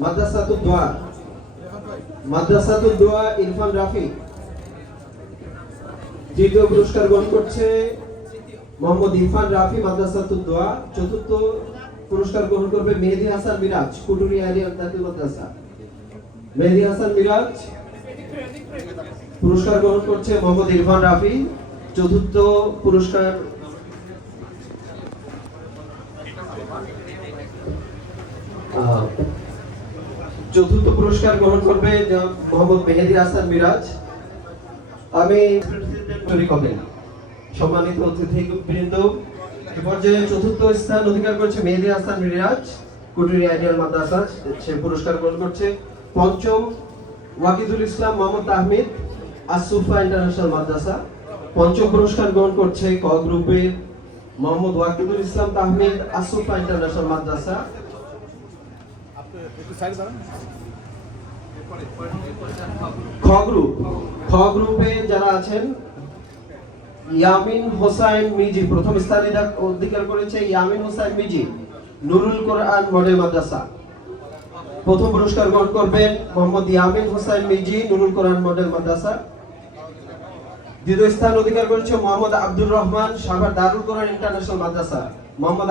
মাদ্রাসাতুদ দোয়া, মাদ্রাসাতুদ দোয়া ইরফান রাফি। তৃতীয় পুরস্কার গ্রহণ করছে মোহাম্মদ ইরফান রাফি, মাদ্রাসাতুদ দোয়া। চতুর্থ পুরস্কার গ্রহণ করবে মেহেদী হাসান মিরাজ, কুটুরি আলিয়া দাখিল মাদ্রাসা। মেহেদী হাসান মিরাজ পুরস্কার গ্রহণ করছে মোহাম্মদ ইরফান রাফি। চতুর্থ পুরস্কার গ্রহণ করবে মোহাম্মদ মেহেদী হাসান মিরাজ। আমি সম্মানিত অতিথিবৃন্দ, এ পর্যায়ে চতুর্থ স্থান অধিকার করেছে মেহেদী হাসান মিরাজ, কুটুরি আইডিয়াল মাদ্রাসা, সে পুরস্কার গ্রহণ করছে। পঞ্চম ওয়াকিদুল ইসলাম মোহাম্মদ তাহমিদ, আসুফা ইন্টারন্যাশনাল মাদ্রাসা। পঞ্চম পুরস্কার গ্রহণ করছে ক গ্রুপের মোহাম্মদ ওয়াকিদুল ইসলাম তাহমিদ, আসুফা ইন্টারন্যাশনাল মাদ্রাসা। খ গ্রুপে যারা আছেন, ইয়ামিন হোসাইন মিজি প্রথম স্থান অধিকার করেছে। ইয়ামিন হোসাইন মিজি, নুরুল কোরআন মডেল মাদ্রাসা। প্রথম পুরস্কার গ্রহণ করবেন মোহাম্মদ ইয়ামিন হোসাইন মিজি, নুরুল কোরআন মডেল মাদ্রাসা। দ্বিতীয় স্থান অধিকার করেছে মোহাম্মদ আব্দুর রহমান, সাভার দারুল কোরআন ইন্টারন্যাশনাল মাদ্রাসা। মোহাম্মদ